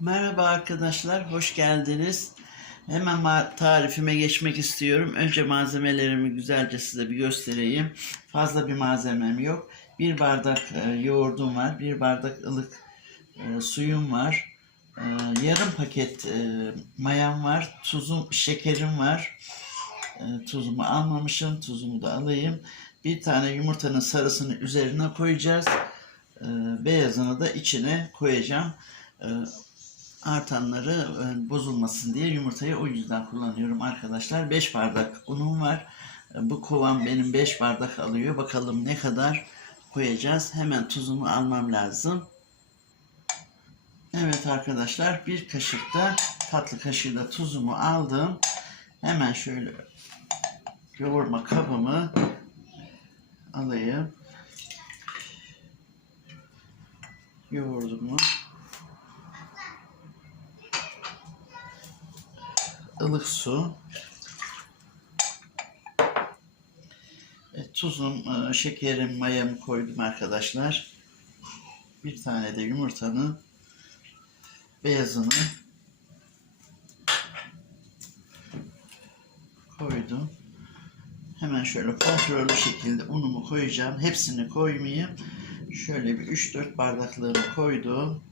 Merhaba arkadaşlar, hoş geldiniz. Hemen tarifime geçmek istiyorum. Önce malzemelerimi güzelce size bir göstereyim. Fazla bir malzemem yok. Bir bardak e, yoğurdum var, bir bardak ılık e, suyum var. E, yarım paket mayam var, tuzum, şekerim var. Tuzumu almamışım, tuzumu da alayım. Bir tane yumurtanın sarısını üzerine koyacağız. Beyazını da içine koyacağım. Artanları e, bozulmasın diye yumurtayı o yüzden kullanıyorum arkadaşlar. 5 bardak unum var. E, Bu kovan benim 5 bardak alıyor. Bakalım ne kadar koyacağız. Hemen tuzumu almam lazım. Evet arkadaşlar bir kaşık da tatlı kaşığı da tuzumu aldım. Hemen şöyle yoğurma kabımı alayım. Yoğurdumu ılık su, e, tuzum, e, şekerim, mayamı koydum arkadaşlar. Bir tane de yumurtanın beyazını koydum. Hemen şöyle kontrollü şekilde unumu koyacağım. Hepsini koymayayım. Şöyle bir 3-4 bardaklığını koydum.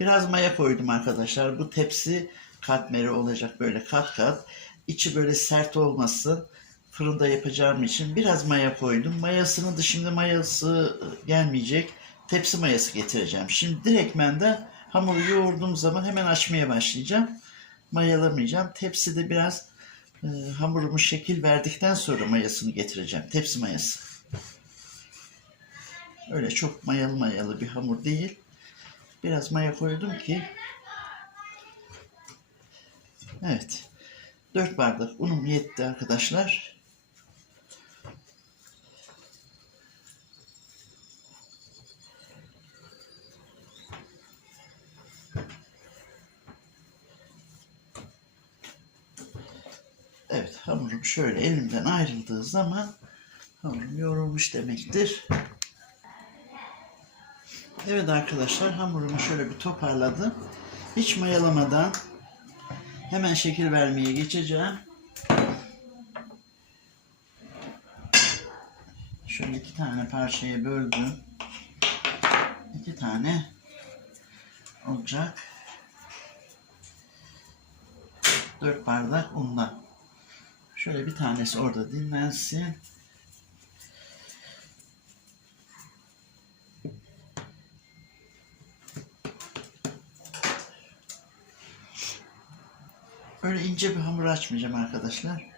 Biraz maya koydum arkadaşlar. Bu tepsi katmeri olacak böyle kat kat. İçi böyle sert olması fırında yapacağım için biraz maya koydum. Mayasını da şimdi mayası gelmeyecek. Tepsi mayası getireceğim. Şimdi direktmen de hamuru yoğurduğum zaman hemen açmaya başlayacağım. Mayalamayacağım. Tepside biraz e, hamurumu şekil verdikten sonra mayasını getireceğim. Tepsi mayası. Öyle çok mayalı mayalı bir hamur değil. Biraz maya koydum ki. Evet. 4 bardak unum yetti arkadaşlar. Evet hamurum şöyle elimden ayrıldığı zaman hamurum yoğrulmuş demektir. Evet arkadaşlar hamurumu şöyle bir toparladım. Hiç mayalamadan hemen şekil vermeye geçeceğim. Şöyle iki tane parçaya böldüm. İki tane olacak. Dört bardak undan. Şöyle bir tanesi orada dinlensin. Öyle ince bir hamur açmayacağım arkadaşlar.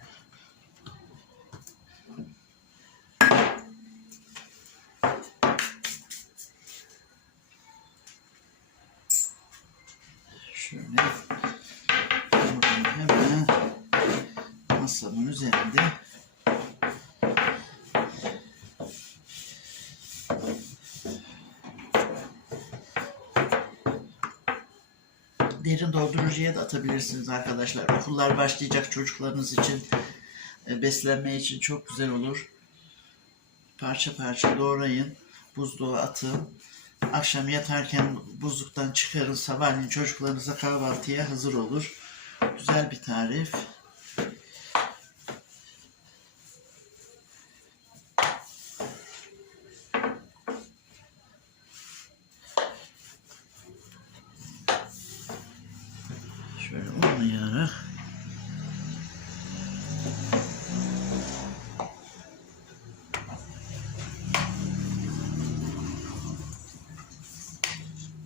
Derin doldurucuya da atabilirsiniz arkadaşlar. Okullar başlayacak çocuklarınız için e, beslenme için çok güzel olur. Parça parça doğrayın. Buzluğa atın. Akşam yatarken buzluktan çıkarın. Sabahleyin çocuklarınıza kahvaltıya hazır olur. Güzel bir tarif. Şöyle unlayarak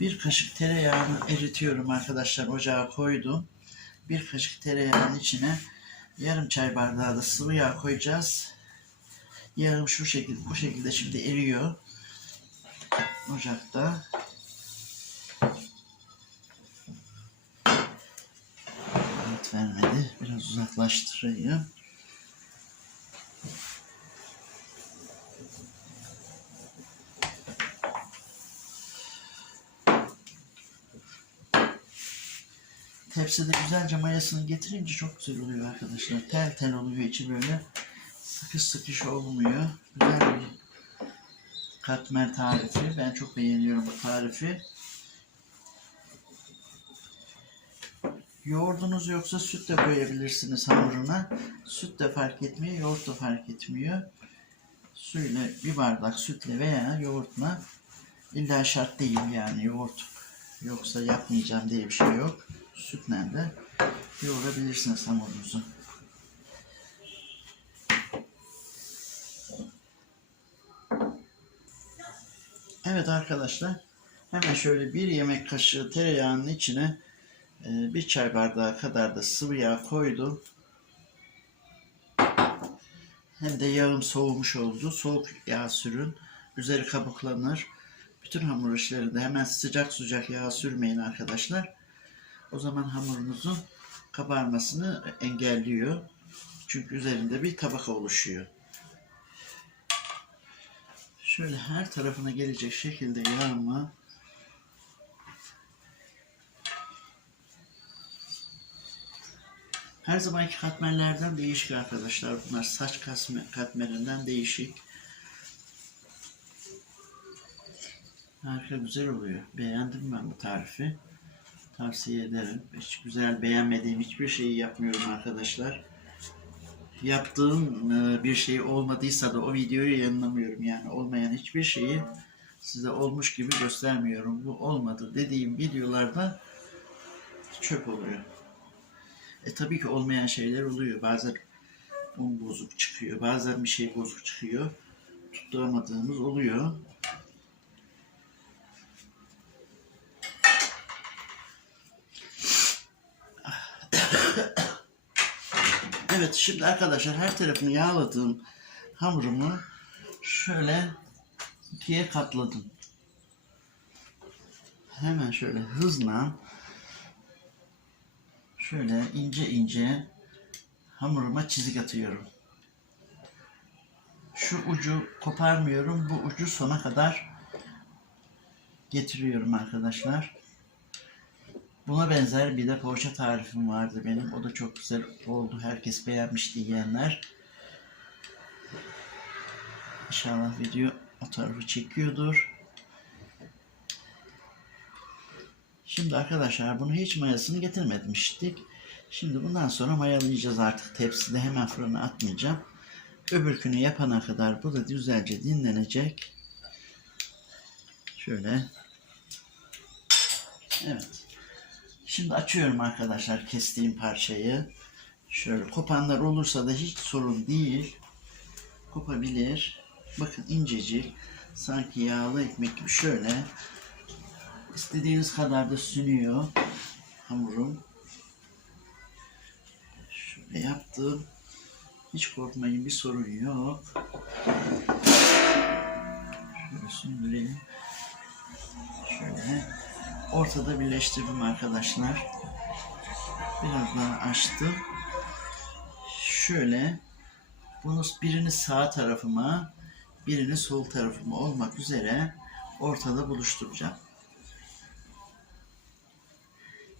bir kaşık tereyağını eritiyorum arkadaşlar. Ocağa koydum. Bir kaşık tereyağının içine yarım çay bardağı da sıvı yağ koyacağız. Yağım şu şekilde bu şekilde şimdi eriyor. Ocakta. Evet vermedi. Biraz uzaklaştırayım. Tepside güzelce mayasını getirince çok güzel oluyor arkadaşlar. Tel tel oluyor içi böyle. Sıkış sıkış olmuyor. Güzel bir katmer tarifi. Ben çok beğeniyorum bu tarifi. Yoğurdunuz yoksa süt de koyabilirsiniz hamuruna. Süt de fark etmiyor, yoğurt da fark etmiyor. Suyla bir bardak sütle veya yoğurtla illa şart değil yani yoğurt yoksa yapmayacağım diye bir şey yok. Sütle de yoğurabilirsiniz hamurunuzu. Evet arkadaşlar hemen şöyle bir yemek kaşığı tereyağının içine e, bir çay bardağı kadar da sıvı yağ koydum. Hem de yağım soğumuş oldu. Soğuk yağ sürün. Üzeri kabuklanır. Bütün hamur işlerinde hemen sıcak sıcak yağ sürmeyin arkadaşlar. O zaman hamurunuzun kabarmasını engelliyor. Çünkü üzerinde bir tabaka oluşuyor. Şöyle her tarafına gelecek şekilde yağımı Her zamanki katmerlerden değişik arkadaşlar. Bunlar saç kasme, katmerinden değişik. Harika güzel oluyor. Beğendim ben bu tarifi. Tavsiye ederim. Hiç güzel beğenmediğim hiçbir şeyi yapmıyorum arkadaşlar. Yaptığım e, bir şey olmadıysa da o videoyu yayınlamıyorum. Yani olmayan hiçbir şeyi size olmuş gibi göstermiyorum. Bu olmadı dediğim videolarda çöp oluyor. E tabii ki olmayan şeyler oluyor. Bazen un bozuk çıkıyor. Bazen bir şey bozuk çıkıyor. Tutturamadığımız oluyor. Evet şimdi arkadaşlar her tarafını yağladığım hamurumu şöyle ikiye katladım. Hemen şöyle hızla şöyle ince ince hamuruma çizik atıyorum. Şu ucu koparmıyorum. Bu ucu sona kadar getiriyorum arkadaşlar. Buna benzer bir de poğaça tarifim vardı benim. O da çok güzel oldu. Herkes beğenmişti yiyenler. İnşallah video o tarafı çekiyordur. Şimdi arkadaşlar bunu hiç mayasını getirmemiştik. Şimdi bundan sonra mayalayacağız artık tepside hemen fırına atmayacağım. Öbürkünü yapana kadar bu da güzelce dinlenecek. Şöyle. Evet. Şimdi açıyorum arkadaşlar kestiğim parçayı. Şöyle kopanlar olursa da hiç sorun değil. Kopabilir. Bakın incecik. Sanki yağlı ekmek gibi şöyle. İstediğiniz kadar da sünüyor hamurum. Şöyle yaptım. Hiç korkmayın bir sorun yok. Şöyle sündüreyim. Şöyle ortada birleştirdim arkadaşlar. Biraz daha açtım. Şöyle bunu birini sağ tarafıma birini sol tarafıma olmak üzere ortada buluşturacağım.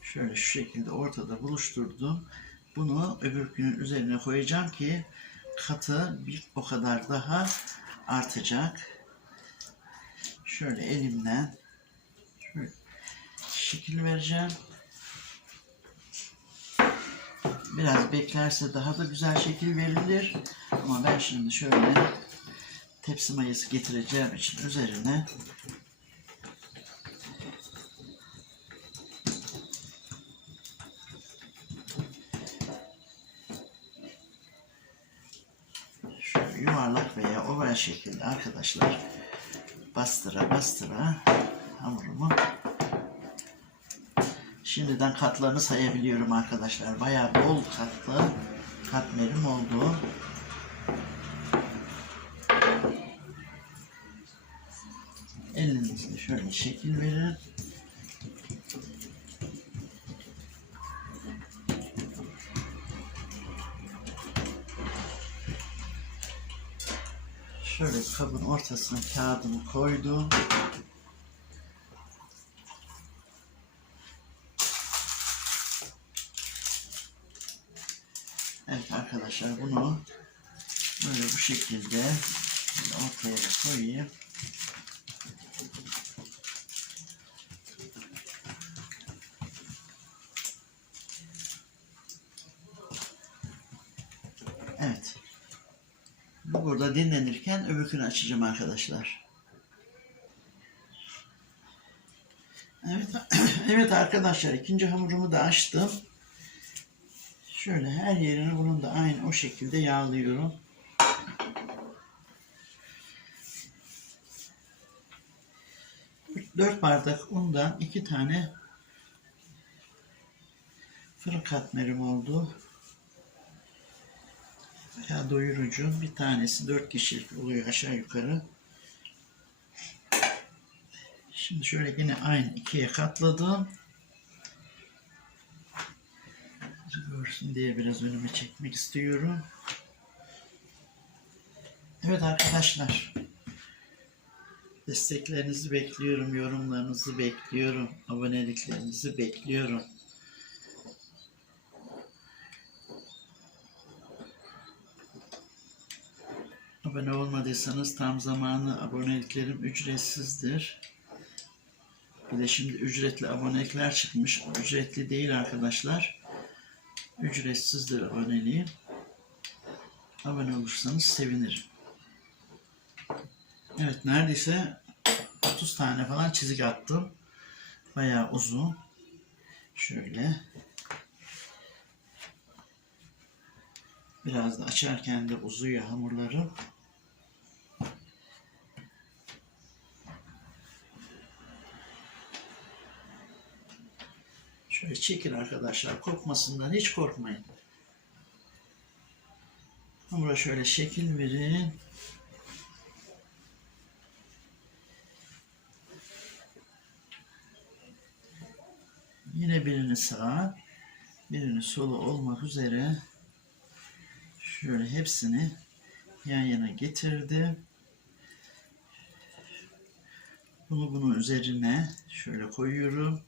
Şöyle şu şekilde ortada buluşturdum. Bunu öbür günün üzerine koyacağım ki katı bir o kadar daha artacak. Şöyle elimden şekil vereceğim. Biraz beklerse daha da güzel şekil verilir. Ama ben şimdi şöyle tepsi mayası getireceğim için üzerine şöyle yuvarlak veya oval şekilde arkadaşlar bastıra bastıra hamurumu Şimdiden katlarını sayabiliyorum arkadaşlar. Bayağı bol katlı katmerim oldu. Elinizle şöyle şekil verin. Şöyle kabın ortasına kağıdımı koydum. Evet arkadaşlar bunu böyle bu şekilde ortaya koyayım. Evet. Bu burada dinlenirken öbürkünü açacağım arkadaşlar. Evet, evet arkadaşlar ikinci hamurumu da açtım. Şöyle her yerini bunun da aynı o şekilde yağlıyorum. Dört bardak undan iki tane fırın katmerim oldu. Bayağı doyurucu. Bir tanesi dört kişilik oluyor aşağı yukarı. Şimdi şöyle yine aynı ikiye katladım. Görsün diye biraz önüme çekmek istiyorum. Evet arkadaşlar. Desteklerinizi bekliyorum, yorumlarınızı bekliyorum, aboneliklerinizi bekliyorum. Abone olmadıysanız tam zamanı aboneliklerim ücretsizdir. Bir de şimdi ücretli abonelikler çıkmış. Ücretli değil arkadaşlar. Ücretsizdir aboneliğim. Abone olursanız sevinirim. Evet neredeyse 30 tane falan çizik attım. Bayağı uzun. Şöyle. Biraz da açarken de uzuyor hamurlarım. Şöyle çekin arkadaşlar. Kopmasından hiç korkmayın. Hamura şöyle şekil verin. Yine birini sağa, birini sola olmak üzere şöyle hepsini yan yana getirdim. Bunu bunun üzerine şöyle koyuyorum.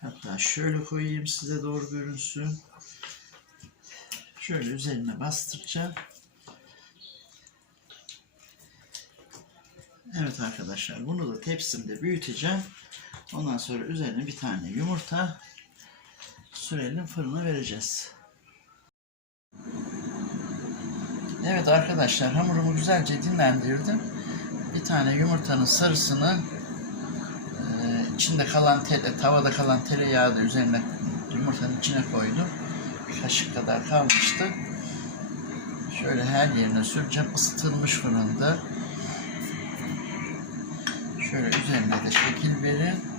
Hatta şöyle koyayım size doğru görünsün. Şöyle üzerine bastıracağım. Evet arkadaşlar bunu da tepsimde büyüteceğim. Ondan sonra üzerine bir tane yumurta sürelim fırına vereceğiz. Evet arkadaşlar hamurumu güzelce dinlendirdim. Bir tane yumurtanın sarısını içinde kalan tere, tavada kalan tereyağı da üzerine yumurtanın içine koydum. Bir kaşık kadar kalmıştı. Şöyle her yerine süreceğim. Isıtılmış fırında. Şöyle üzerine de şekil verin.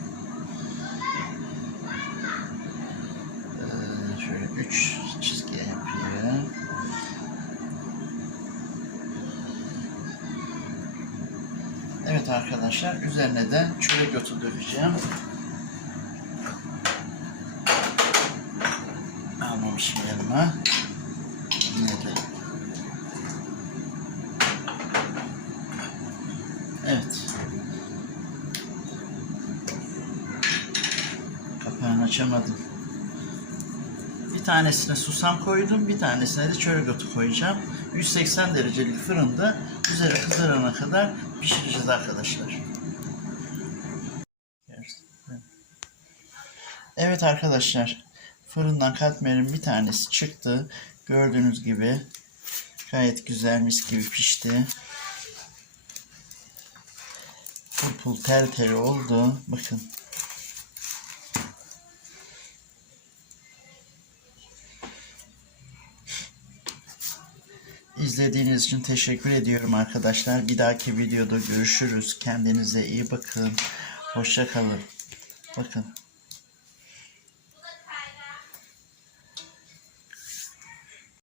Arkadaşlar üzerine de çörek otu dökeceğim. Almamışım yanıma. Yine de. Evet. Kapağını açamadım. Bir tanesine susam koydum, bir tanesine de çörek otu koyacağım. 180 derecelik fırında üzeri kızarana kadar pişireceğiz arkadaşlar. Evet arkadaşlar, fırından katmerin bir tanesi çıktı. Gördüğünüz gibi gayet güzel mis gibi pişti. Pul pul tel tel oldu. Bakın. İzlediğiniz için teşekkür ediyorum arkadaşlar. Bir dahaki videoda görüşürüz. Kendinize iyi bakın. Hoşça kalın. Bakın.